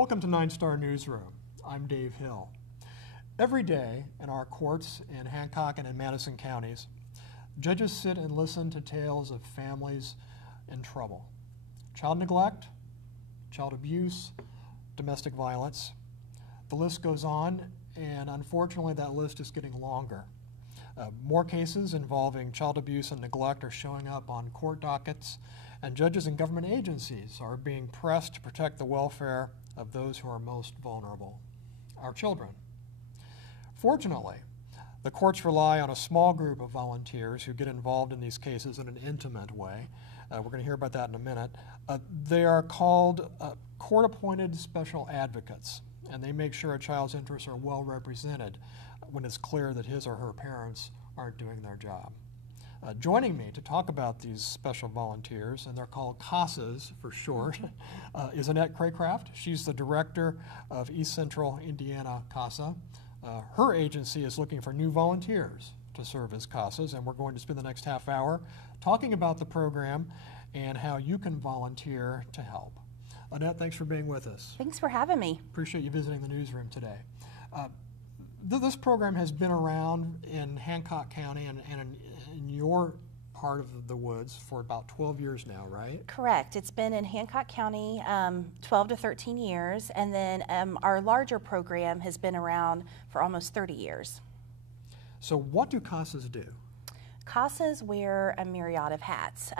Welcome to 9-Star Newsroom. I'm Dave Hill. Every day in our courts in Hancock and in Madison counties, judges sit and listen to tales of families in trouble. Child neglect, child abuse, domestic violence. The list goes on, and unfortunately that list is getting longer. More cases involving child abuse and neglect are showing up on court dockets, and judges and government agencies are being pressed to protect the welfare of those who are most vulnerable, our children. Fortunately, the courts rely on a small group of volunteers who get involved in these cases in an intimate way. We're going to hear about that in a minute. They are called court-appointed special advocates, and they make sure a child's interests are well represented when it's clear that his or her parents aren't doing their job. Joining me to talk about these special volunteers, and they're called CASAs for short, is Annette Craycraft. She's the director of East Central Indiana CASA. Her agency is looking for new volunteers to serve as CASAs, and we're going to spend the next half hour talking about the program and how you can volunteer to help. Annette, thanks for being with us. Thanks for having me. Appreciate you visiting the newsroom today. This program has been around in Hancock County and in your part of the woods for about 12 years now, right? Correct. It's been in Hancock County 12 to 13 years, and then our larger program has been around for almost 30 years. So what do CASAs do? CASAs wear a myriad of hats.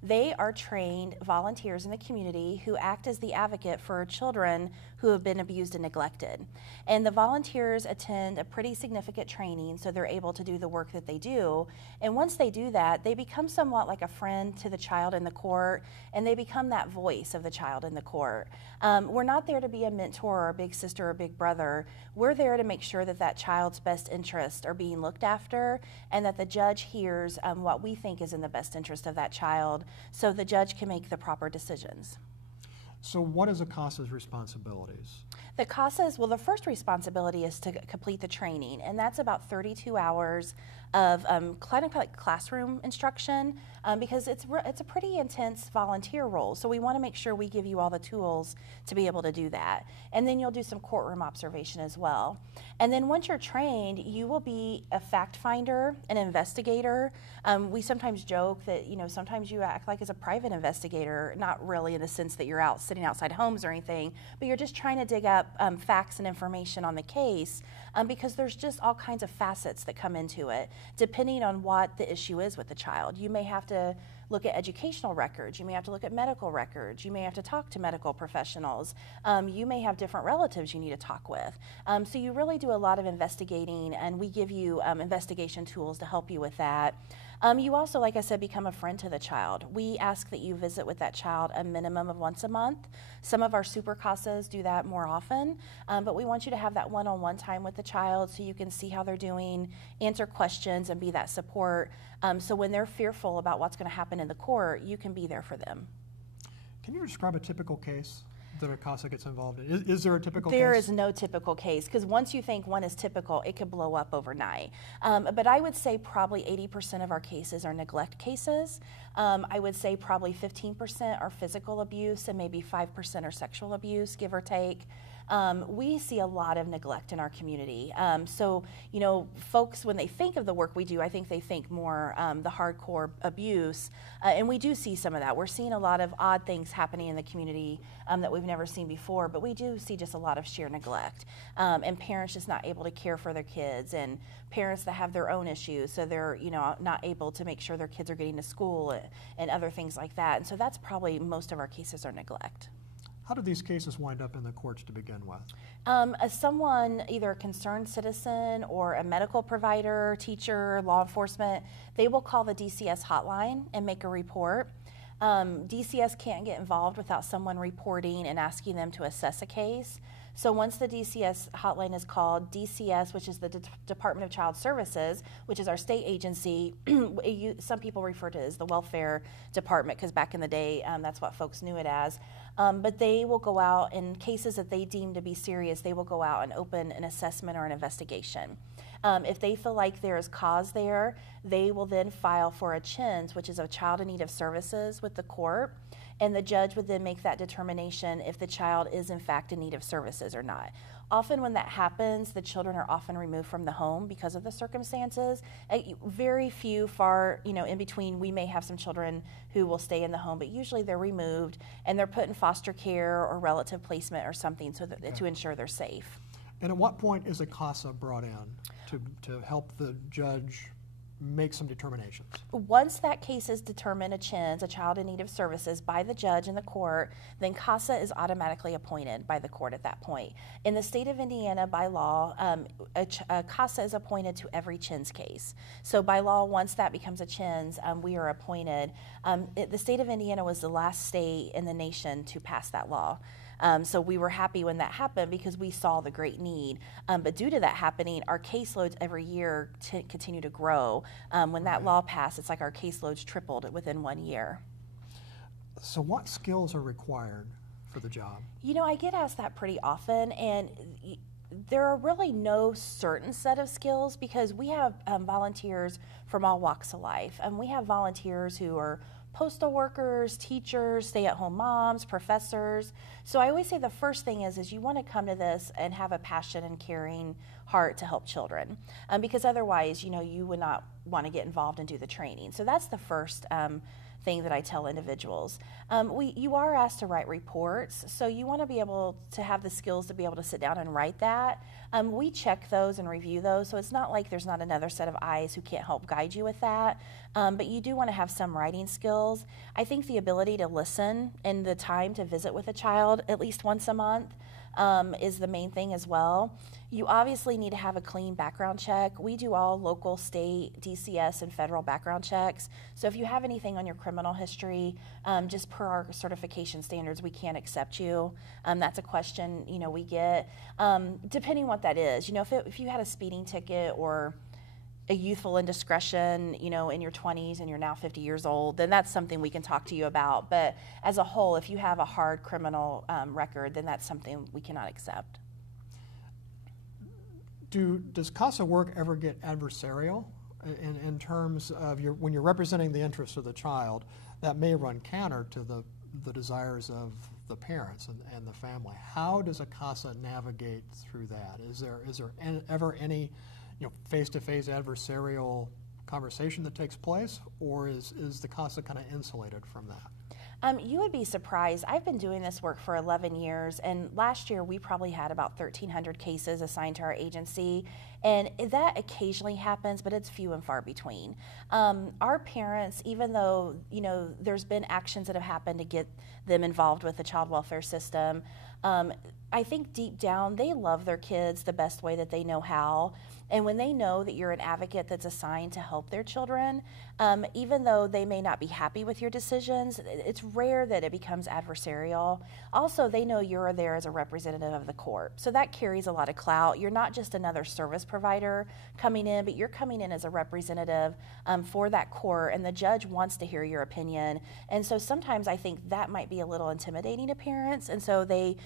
They are trained volunteers in the community who act as the advocate for children who have been abused and neglected. And the volunteers attend a pretty significant training so they're able to do the work that they do. And once they do that, they become somewhat like a friend to the child in the court, and they become that voice of the child in the court. We're not there to be a mentor or a big sister or big brother. We're there to make sure that that child's best interests are being looked after and that the judge hears what we think is in the best interest of that child so the judge can make the proper decisions. So what is a CASA's responsibilities? The CASA's, well, the first responsibility is to complete the training, and that's about 32 hours of kind of like classroom instruction because it's a pretty intense volunteer role. So we want to make sure we give you all the tools to be able to do that. And then you'll do some courtroom observation as well. And then once you're trained, you will be a fact finder, an investigator. We sometimes joke that, you know, sometimes you act like as a private investigator, not really in the sense that you're out sitting outside homes or anything, but you're just trying to dig up facts and information on the case because there's just all kinds of facets that come into it, depending on what the issue is with the child. You may have to look at educational records, you may have to look at medical records, you may have to talk to medical professionals, you may have different relatives you need to talk with. So you really do a lot of investigating, and we give you investigation tools to help you with that. You also, like I said, become a friend to the child. We ask that you visit with that child a minimum of once a month. Some of our super CASAs do that more often, but we want you to have that one-on-one time with the child so you can see how they're doing, answer questions, and be that support. So when they're fearful about what's going to happen in the court, you can be there for them. Can you describe a typical case that a CASA gets involved in? Is there a typical case? There is no typical case, because once you think one is typical, it could blow up overnight. But I would say probably 80% of our cases are neglect cases. I would say probably 15% are physical abuse and maybe 5% are sexual abuse, give or take. We see a lot of neglect in our community. So, you know, folks, when they think of the work we do, I think they think more the hardcore abuse, and we do see some of that. We're seeing a lot of odd things happening in the community that we've never seen before, but we do see just a lot of sheer neglect, and parents just not able to care for their kids, and parents that have their own issues, so they're, you know, not able to make sure their kids are getting to school and other things like that. And so that's probably most of our cases are neglect. How do these cases wind up in the courts to begin with? Someone, either a concerned citizen or a medical provider, teacher, law enforcement, they will call the DCS hotline and make a report. DCS can't get involved without someone reporting and asking them to assess a case. So once the DCS hotline is called, DCS, which is the Department of Child Services, which is our state agency, some people refer to it as the welfare department because back in the day, that's what folks knew it as. But they will go out in cases that they deem to be serious, they will go out and open an assessment or an investigation. If they feel like there is cause there, they will then file for a CHINS, which is a child in need of services, with the court. and the judge would then make that determination if the child is in fact in need of services or not. Often when that happens, the children are often removed from the home because of the circumstances. Very few, far, in between, we may have some children who will stay in the home, but usually they're removed and they're put in foster care or relative placement or something to ensure they're safe. And at what point is a CASA brought in to help the judge make some determinations? Once that case is determined, a CHINS, a child in need of services, by the judge in the court, then CASA is automatically appointed by the court at that point. In the state of Indiana, by law, a CASA is appointed to every CHINS case. So by law, once that becomes a CHINS, we are appointed. The state of Indiana was the last state in the nation to pass that law. So we were happy when that happened because we saw the great need. But due to that happening, our caseloads every year continue to grow. When that law passed, it's like our caseloads tripled within 1 year. So what skills are required for the job? I get asked that pretty often, and there are really no certain set of skills because we have volunteers from all walks of life. We have volunteers who are postal workers, teachers, stay-at-home moms, professors. So I always say the first thing is you want to come to this and have a passion and caring heart to help children, because otherwise, you would not want to get involved and do the training. So that's the first thing that I tell individuals. You are asked to write reports, so you want to be able to have the skills to be able to sit down and write that. We check those and review those, so it's not like there's not another set of eyes who can't help guide you with that, but you do want to have some writing skills. I think the ability to listen and the time to visit with a child at least once a month is the main thing as well. You obviously need to have a clean background check. We do all local, state, DCS, and federal background checks. So if you have anything on your criminal history, just per our certification standards, we can't accept you. That's a question we get. Depending what that is, if you had a speeding ticket or a youthful indiscretion, in your 20s and you're now 50 years old, then that's something we can talk to you about. But as a whole, if you have a hard criminal record, then that's something we cannot accept. Does CASA work ever get adversarial in terms of when you're representing the interests of the child? That may run counter to the desires of the parents and the family. How does a CASA navigate through that? Is there ever any face-to-face adversarial conversation that takes place, or is the CASA kind of insulated from that? You would be surprised. I've been doing this work for 11 years, and last year we probably had about 1,300 cases assigned to our agency, and that occasionally happens, but it's few and far between. Our parents, even though there's been actions that have happened to get them involved with the child welfare system, I think deep down they love their kids the best way that they know how. And when they know that you're an advocate that's assigned to help their children, even though they may not be happy with your decisions, it's rare that it becomes adversarial. Also, they know you're there as a representative of the court. So that carries a lot of clout. You're not just another service provider coming in, but you're coming in as a representative for that court, and the judge wants to hear your opinion. And so sometimes I think that might be a little intimidating to parents, and so they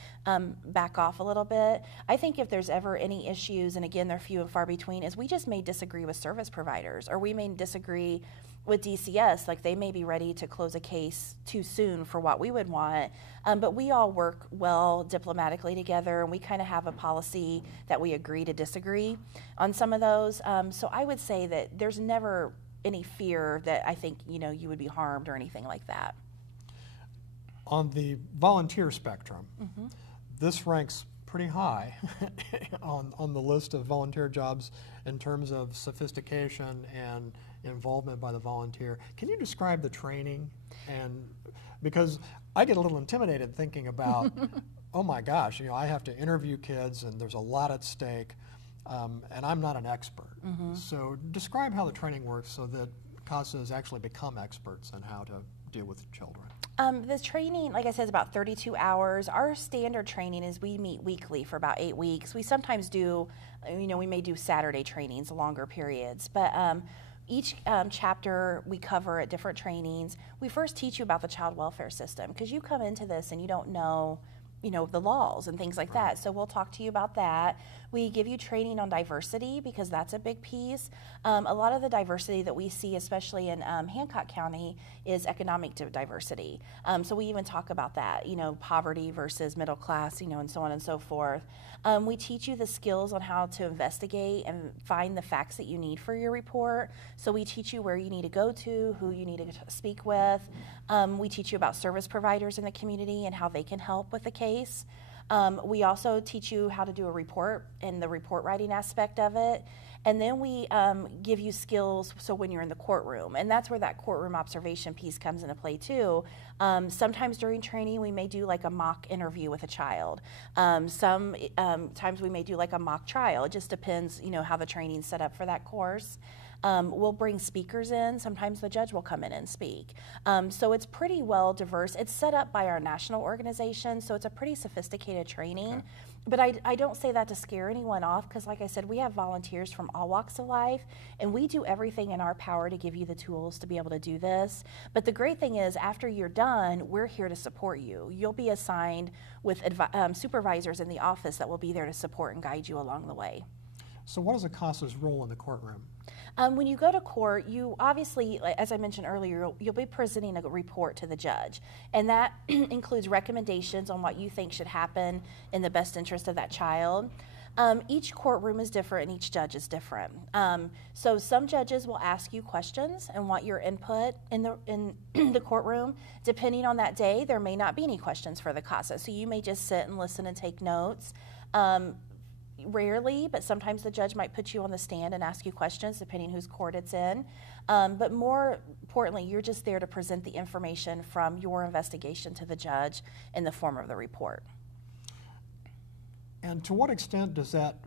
back off a little bit. I think if there's ever any issues, and again, they're few and far between, is we just may disagree with service providers, or we may disagree with DCS, like they may be ready to close a case too soon for what we would want, but we all work well diplomatically together, and we kind of have a policy that we agree to disagree on some of those. So I would say that there's never any fear that I think you would be harmed or anything like that. On the volunteer spectrum, this ranks pretty high on the list of volunteer jobs in terms of sophistication and involvement by the volunteer. Can you describe the training? And because I get a little intimidated thinking about, oh my gosh, I have to interview kids and there's a lot at stake, and I'm not an expert. So describe how the training works so that CASAs actually become experts in how to deal with children. The training, like I said, is about 32 hours. Our standard training is we meet weekly for about 8 weeks. We sometimes do, we may do Saturday trainings, longer periods. But each chapter we cover at different trainings. We first teach you about the child welfare system, because you come into this and you don't know the laws and things like that. So we'll talk to you about that. We give you training on diversity because that's a big piece. A lot of the diversity that we see, especially in Hancock County, is economic diversity. So we even talk about that, poverty versus middle class, and so on and so forth. We teach you the skills on how to investigate and find the facts that you need for your report. So we teach you where you need to go to, who you need to speak with. We teach you about service providers in the community and how they can help with the case. We also teach you how to do a report and the report writing aspect of it. And then we give you skills so when you're in the courtroom. And that's where that courtroom observation piece comes into play too. Sometimes during training we may do like a mock interview with a child. Sometimes we may do like a mock trial. It just depends, how the training's set up for that course. We'll bring speakers in. Sometimes the judge will come in and speak. So it's pretty well diverse. It's set up by our national organization, so it's a pretty sophisticated training. Okay. But I don't say that to scare anyone off because, like I said, we have volunteers from all walks of life, and we do everything in our power to give you the tools to be able to do this. But the great thing is, after you're done, we're here to support you. You'll be assigned with supervisors in the office that will be there to support and guide you along the way. So what is a CASA's role in the courtroom? When you go to court, you obviously, as I mentioned earlier, you'll be presenting a report to the judge. And that includes recommendations on what you think should happen in the best interest of that child. Each courtroom is different and each judge is different. So some judges will ask you questions and want your input in the courtroom. Depending on that day, there may not be any questions for the CASA. So you may just sit and listen and take notes. Rarely, but sometimes the judge might put you on the stand and ask you questions depending whose court it's in. But more importantly, you're just there to present the information from your investigation to the judge in the form of the report. And to what extent does that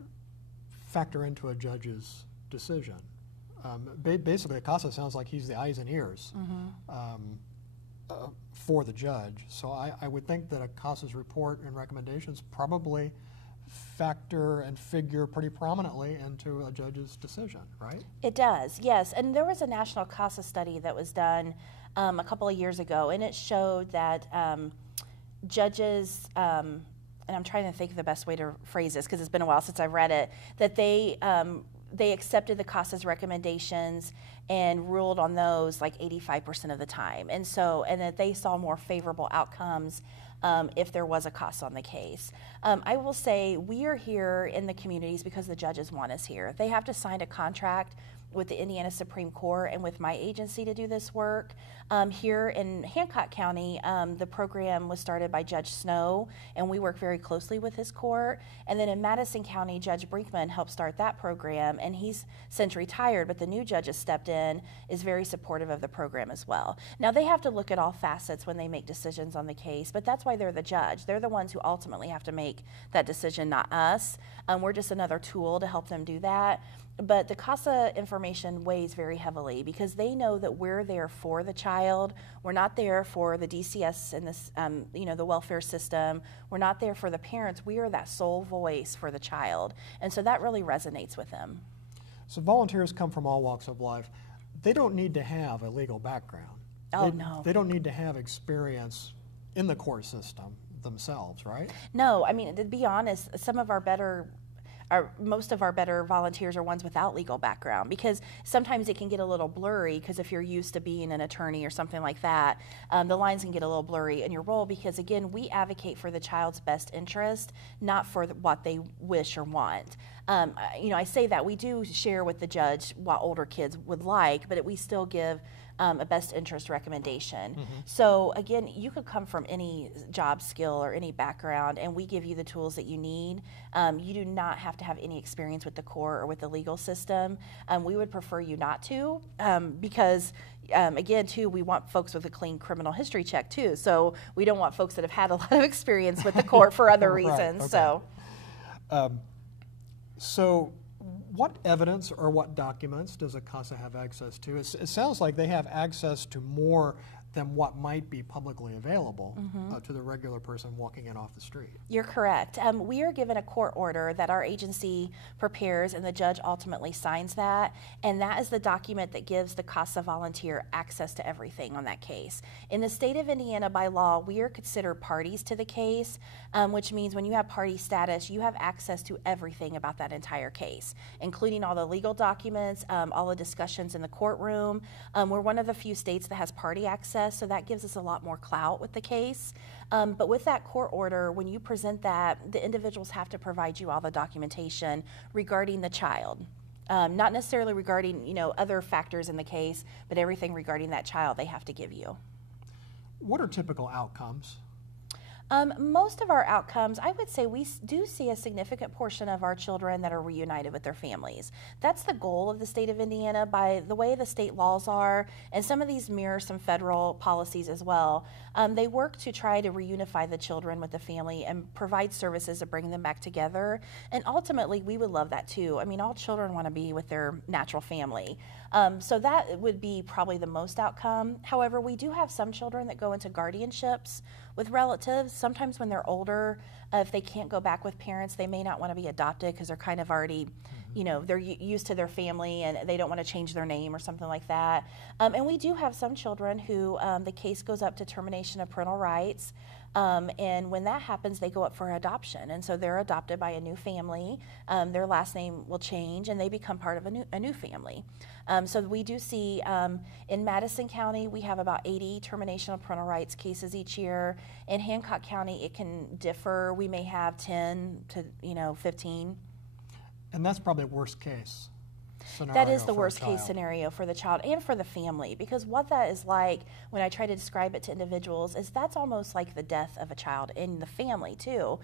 factor into a judge's decision? Basically, a CASA sounds like he's the eyes and ears for the judge. So I would think that a CASA's report and recommendations probably factor and figure pretty prominently into a judge's decision, right? It does, yes. And there was a national CASA study that was done a couple of years ago, and it showed that judges, and I'm trying to think of the best way to phrase this because it's been a while since I've read it, that they accepted the CASA's recommendations and ruled on those like 85% of the time. And that they saw more favorable outcomes if there was a CASA on the case. I will say we are here in the communities because the judges want us here. They have to sign a contract with the Indiana Supreme Court and with my agency to do this work. Here in Hancock County, the program was started by Judge Snow, and we work very closely with his court. And then in Madison County, Judge Brinkman helped start that program, and he's since retired, but the new judge has stepped in, is very supportive of the program as well. Now, they have to look at all facets when they make decisions on the case, but that's why they're the judge. They're the ones who ultimately have to make that decision, not us. We're just another tool to help them do that. But the CASA information weighs very heavily because they know that we're there for the child. We're not there for the DCS and this, the welfare system. We're not there for the parents. We are that sole voice for the child. And so that really resonates with them. So volunteers come from all walks of life. They don't need to have a legal background. No. They don't need to have experience in the court system themselves, right? No, I mean, to be honest, most of our better volunteers are ones without legal background because sometimes it can get a little blurry because if you're used to being an attorney or something like that, the lines can get a little blurry in your role because, again, we advocate for the child's best interest, not for what they wish or want. I say that we do share with the judge what older kids would like, but we still give a best interest recommendation. Mm-hmm. So again, you could come from any job skill or any background and we give you the tools that you need. You do not have to have any experience with the court or with the legal system. We would prefer you not to because again, too, we want folks with a clean criminal history check too. So we don't want folks that have had a lot of experience with the court for other reasons. Right, okay. So what evidence or what documents does a CASA have access to? It sounds like they have access to more than what might be publicly available to the regular person walking in off the street. You're correct. We are given a court order that our agency prepares, and the judge ultimately signs that, and that is the document that gives the CASA volunteer access to everything on that case. In the state of Indiana, by law, we are considered parties to the case, which means when you have party status, you have access to everything about that entire case, including all the legal documents, all the discussions in the courtroom. We're one of the few states that has party access, so that gives us a lot more clout with the case. But with that court order, when you present that, the individuals have to provide you all the documentation regarding the child. Not necessarily regarding, other factors in the case, but everything regarding that child they have to give you. What are typical outcomes? Most of our outcomes, I would say we do see a significant portion of our children that are reunited with their families. That's the goal of the state of Indiana by the way the state laws are, and some of these mirror some federal policies as well. They work to try to reunify the children with the family and provide services to bring them back together. And ultimately, we would love that too. I mean, all children want to be with their natural family. So that would be probably the most outcome. However, we do have some children that go into guardianships with relatives. Sometimes when they're older, if they can't go back with parents, they may not want to be adopted because they're kind of already, they're used to their family and they don't want to change their name or something like that. And we do have some children who the case goes up to termination of parental rights. And when that happens, they go up for adoption. And so they're adopted by a new family. Their last name will change and they become part of a new family. So we do see in Madison County, we have about 80 termination of parental rights cases each year. In Hancock County, it can differ. We may have 10 to 15. And that's probably worst case scenario. That is the worst case scenario for the child and for the family, because what that is like when I try to describe it to individuals is that's almost like the death of a child in the family too,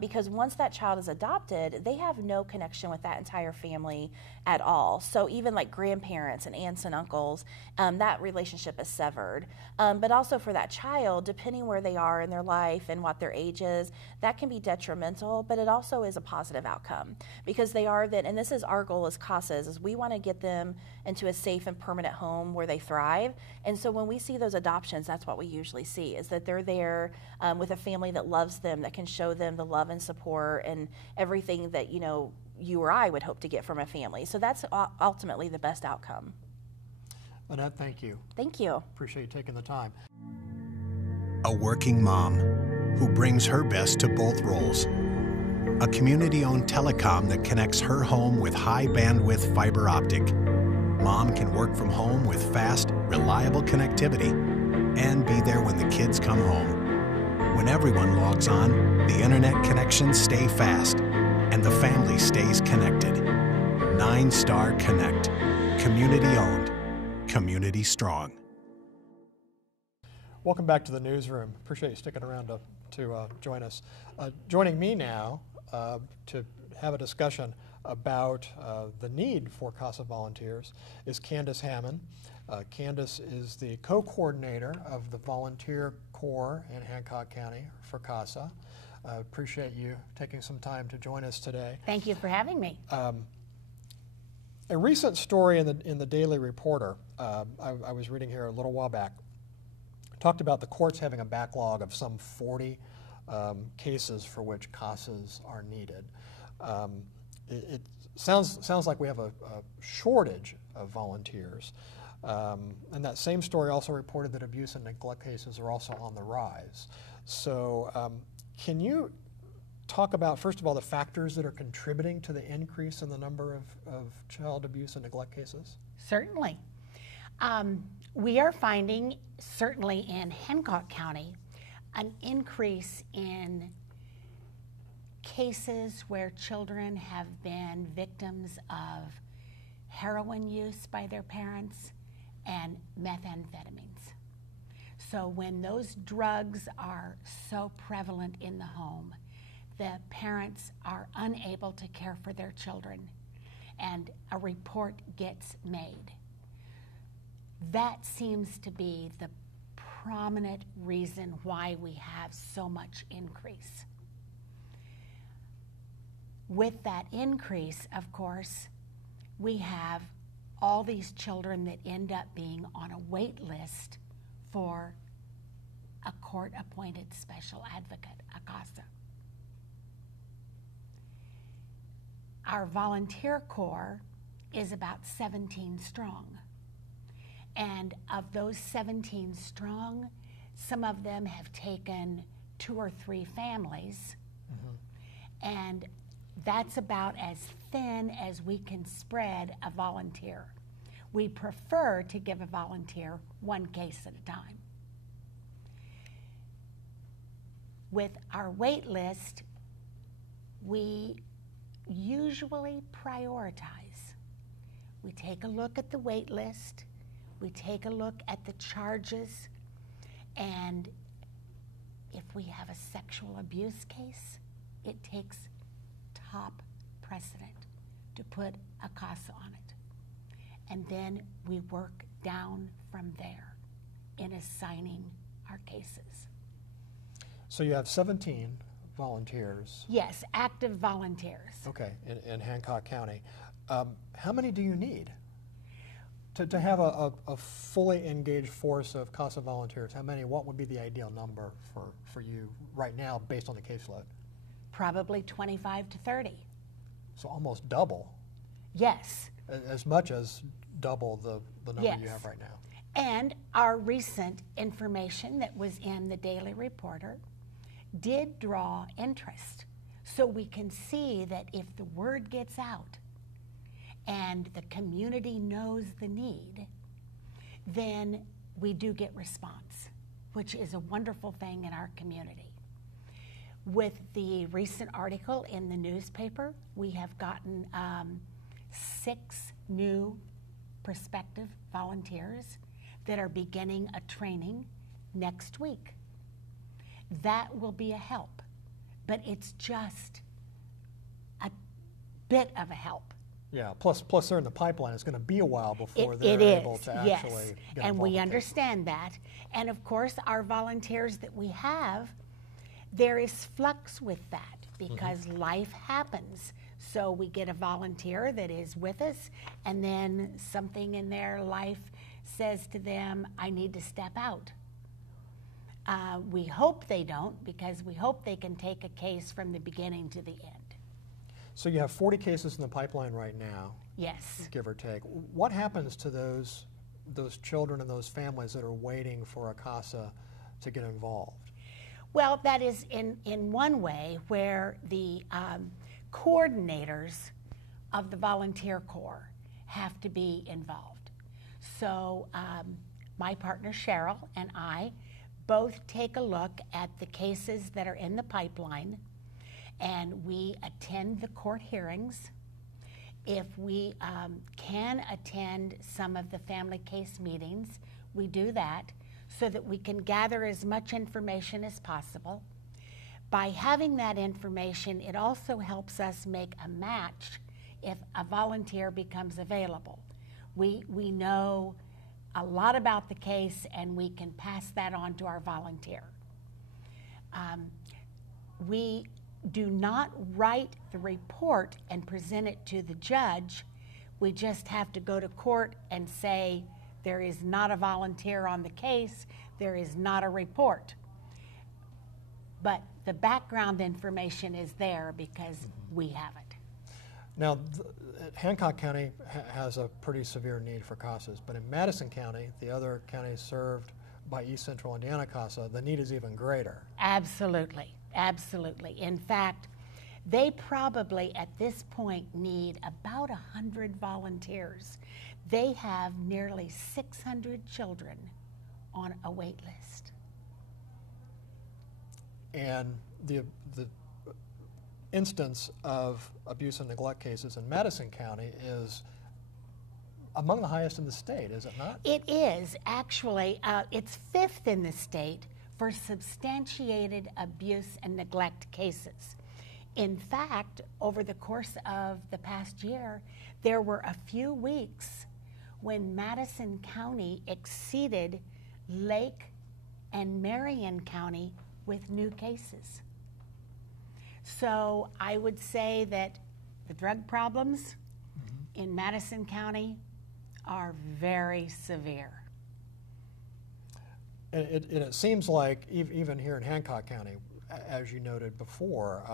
because once that child is adopted, they have no connection with that entire family at all. So even like grandparents and aunts and uncles, that relationship is severed. But also for that child, depending where they are in their life and what their age is, that can be detrimental, but it also is a positive outcome because they are then, and this is our goal as CASAs, is we want to get them into a safe and permanent home where they thrive. And so when we see those adoptions, that's what we usually see, is that they're there with a family that loves them, that can show them the love and support and everything that, you or I would hope to get from a family. So that's ultimately the best outcome. Annette, thank you. Thank you. Appreciate you taking the time. A working mom who brings her best to both roles. A community-owned telecom that connects her home with high-bandwidth fiber optic. Mom can work from home with fast, reliable connectivity and be there when the kids come home. When everyone logs on, the internet connections stay fast and the family stays connected. 9-Star Connect. Community-owned. Community strong. Welcome back to the newsroom. Appreciate you sticking around to join us. Joining me now to have a discussion about the need for CASA volunteers is Candace Hammond. Candace is the co-coordinator of the Volunteer Corps in Hancock County for CASA. Appreciate you taking some time to join us today. Thank you for having me. A recent story in the Daily Reporter, I was reading here a little while back, talked about the courts having a backlog of some 40 cases for which CASAs are needed. It sounds like we have a shortage of volunteers. And that same story also reported that abuse and neglect cases are also on the rise. So can you talk about, first of all, the factors that are contributing to the increase in the number of child abuse and neglect cases? Certainly. We are finding, certainly in Hancock County, an increase in cases where children have been victims of heroin use by their parents and methamphetamines. So when those drugs are so prevalent in the home, the parents are unable to care for their children and a report gets made. That seems to be the prominent reason why we have so much increase. With that increase, of course, we have all these children that end up being on a wait list for a court-appointed special advocate, a CASA. Our volunteer corps is about 17 strong. And of those 17 strong, some of them have taken 2 or 3 families. And that's about as thin as we can spread a volunteer. We prefer to give a volunteer 1 case at a time. With our wait list, we usually prioritize. We take a look at the wait list, we take a look at the charges, and if we have a sexual abuse case, it takes top precedent to put a CASA on it. And then we work down from there in assigning our cases. So you have 17 volunteers. Yes, active volunteers. Okay, in Hancock County. How many do you need to have a fully engaged force of CASA volunteers? How many? What would be the ideal number for you right now based on the caseload? Probably 25 to 30. So almost double. Yes. As much as double the number Yes. you have right now. And our recent information that was in the Daily Reporter did draw interest. So we can see that if the word gets out and the community knows the need, then we do get response, which is a wonderful thing in our community. With the recent article in the newspaper, we have gotten 6 new prospective volunteers that are beginning a training next week. That will be a help, but it's just a bit of a help. Yeah, plus they're in the pipeline. It's going to be a while before It they're able is, to yes. actually get And involved we with it. understand that. And of course, our volunteers that we have, there is flux with that because life happens. So we get a volunteer that is with us, and then something in their life says to them, I need to step out. We hope they don't, because we hope they can take a case from the beginning to the end. So you have 40 cases in the pipeline right now, Yes. give or take. What happens to those children and those families that are waiting for a CASA to get involved? Well, that is in one way where the coordinators of the volunteer corps have to be involved. So my partner Cheryl and I both take a look at the cases that are in the pipeline, and we attend the court hearings. If we can attend some of the family case meetings, we do that so that we can gather as much information as possible. By having that information, it also helps us make a match if a volunteer becomes available. We know a lot about the case, and we can pass that on to our volunteer. We do not write the report and present it to the judge. We just have to go to court and say, there is not a volunteer on the case, there is not a report. But the background information is there because we have it. Now, Hancock County has a pretty severe need for CASAs, but in Madison County, the other county served by East Central Indiana CASA, the need is even greater. Absolutely, absolutely. In fact, they probably at this point need about 100 volunteers. They have nearly 600 children on a wait list. And the instance of abuse and neglect cases in Madison County is among the highest in the state, is it not? It is, actually. It's 5th in the state for substantiated abuse and neglect cases. In fact, over the course of the past year, there were a few weeks when Madison County exceeded Lake and Marion County with new cases. So I would say that the drug problems in Madison County are very severe. And it seems like even here in Hancock County, as you noted before,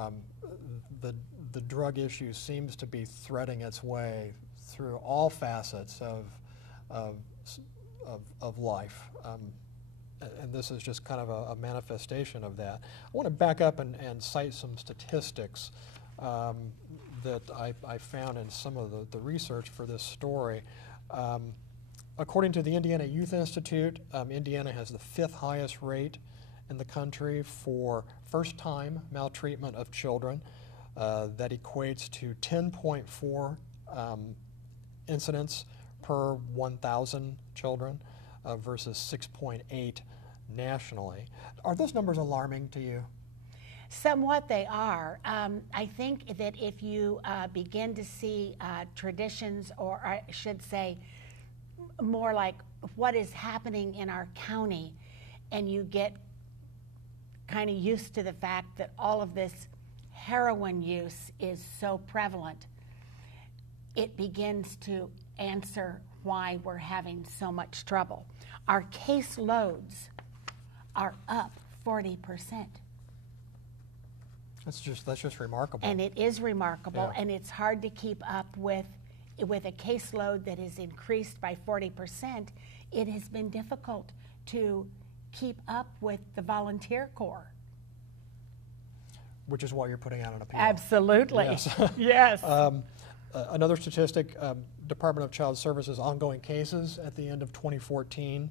the drug issue seems to be threading its way through all facets of life. And this is just kind of a manifestation of that. I want to back up and cite some statistics that I found in some of the research for this story. According to the Indiana Youth Institute, Indiana has the 5th highest rate in the country for first-time maltreatment of children. That equates to 10.4 incidents per 1,000 children versus 6.8 nationally. Are those numbers alarming to you? Somewhat they are. I think that if you begin to see traditions, or I should say more like what is happening in our county, and you get kind of used to the fact that all of this heroin use is so prevalent, it begins to answer why we're having so much trouble. Our caseloads are up 40%. That's just remarkable. And it is remarkable, Yeah. and it's hard to keep up with a caseload that is increased by 40%. It has been difficult to keep up with the volunteer corps. Which is why you're putting out an appeal. Absolutely. Yes. Yes. Another statistic, Department of Child Services ongoing cases at the end of 2014.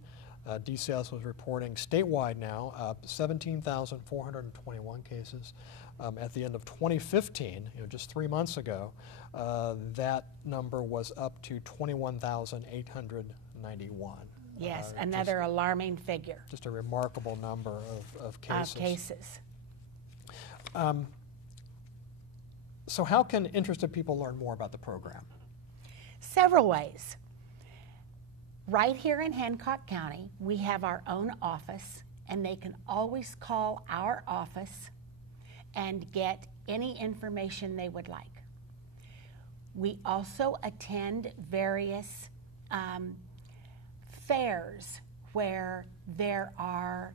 DCS was reporting statewide now 17,421 cases. At the end of 2015, just 3 months ago, that number was up to 21,891. Yes, another alarming figure. Just a remarkable number of cases. So how can interested people learn more about the program? Several ways. Right here in Hancock County, we have our own office, and they can always call our office and get any information they would like. We also attend various fairs where there are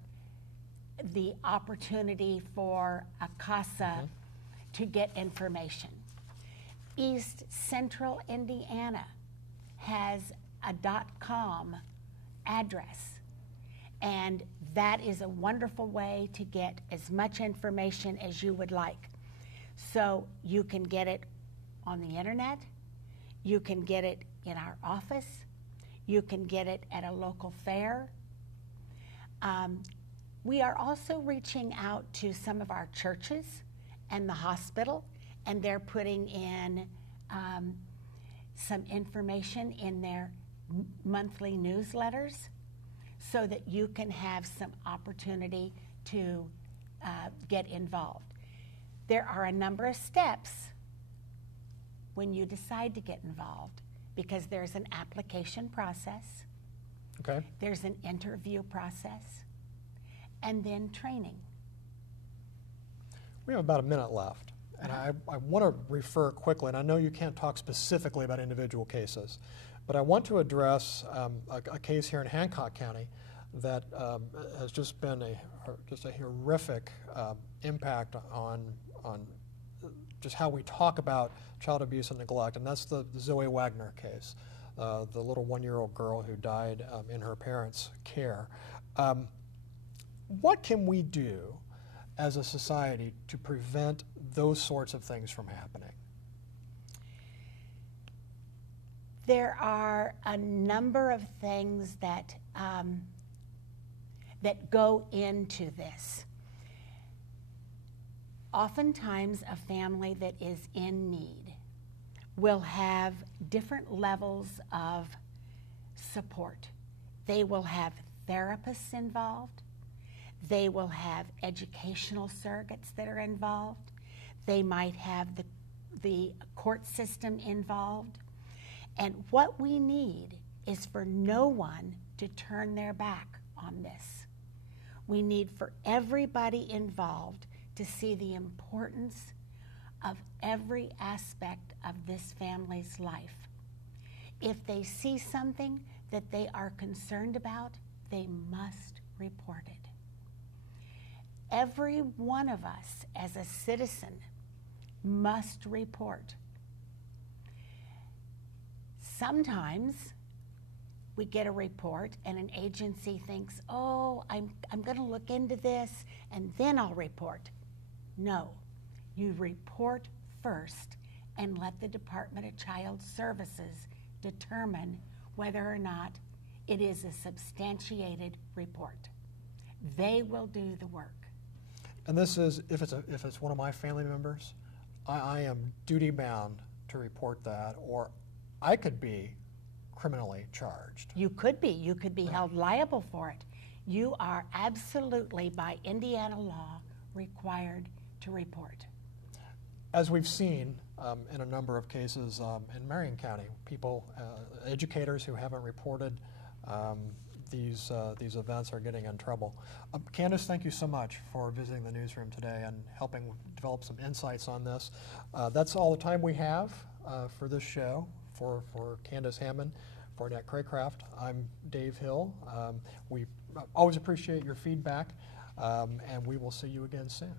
the opportunity for a CASA to get information. East Central Indiana has a .com address, and that is a wonderful way to get as much information as you would like. So you can get it on the internet, you can get it in our office, you can get it at a local fair. We are also reaching out to some of our churches and the hospital, and they're putting in some information in their monthly newsletters so that you can have some opportunity to get involved. There are a number of steps when you decide to get involved, because there's an application process, Okay. there's an interview process, and then training. We have about a minute left, and I want to refer quickly, and I know you can't talk specifically about individual cases, but I want to address a case here in Hancock County that has just been a horrific impact on just how we talk about child abuse and neglect, and that's the Zoe Wagner case, the little 1-year-old girl who died in her parents' care. What can we do as a society to prevent those sorts of things from happening? There are a number of things that that go into this. Oftentimes, a family that is in need will have different levels of support. They will have therapists involved. They will have educational surrogates that are involved. They might have the court system involved. And what we need is for no one to turn their back on this. We need for everybody involved to see the importance of every aspect of this family's life. If they see something that they are concerned about, they must reported. Every one of us as a citizen must report. Sometimes we get a report and an agency thinks, oh, I'm going to look into this and then I'll report. No, you report first and let the Department of Child Services determine whether or not it is a substantiated report. They will do the work. And this is, if it's one of my family members, I am duty bound to report that, or I could be criminally charged. You could be held liable for it. You are absolutely, by Indiana law, required to report. As we've seen in a number of cases in Marion County, people, educators who haven't reported these events are getting in trouble. Candace, thank you so much for visiting the newsroom today and helping develop some insights on this. That's all the time we have for this show. For Candace Hammond, for Annette Craycraft, I'm Dave Hill. We always appreciate your feedback, and we will see you again soon.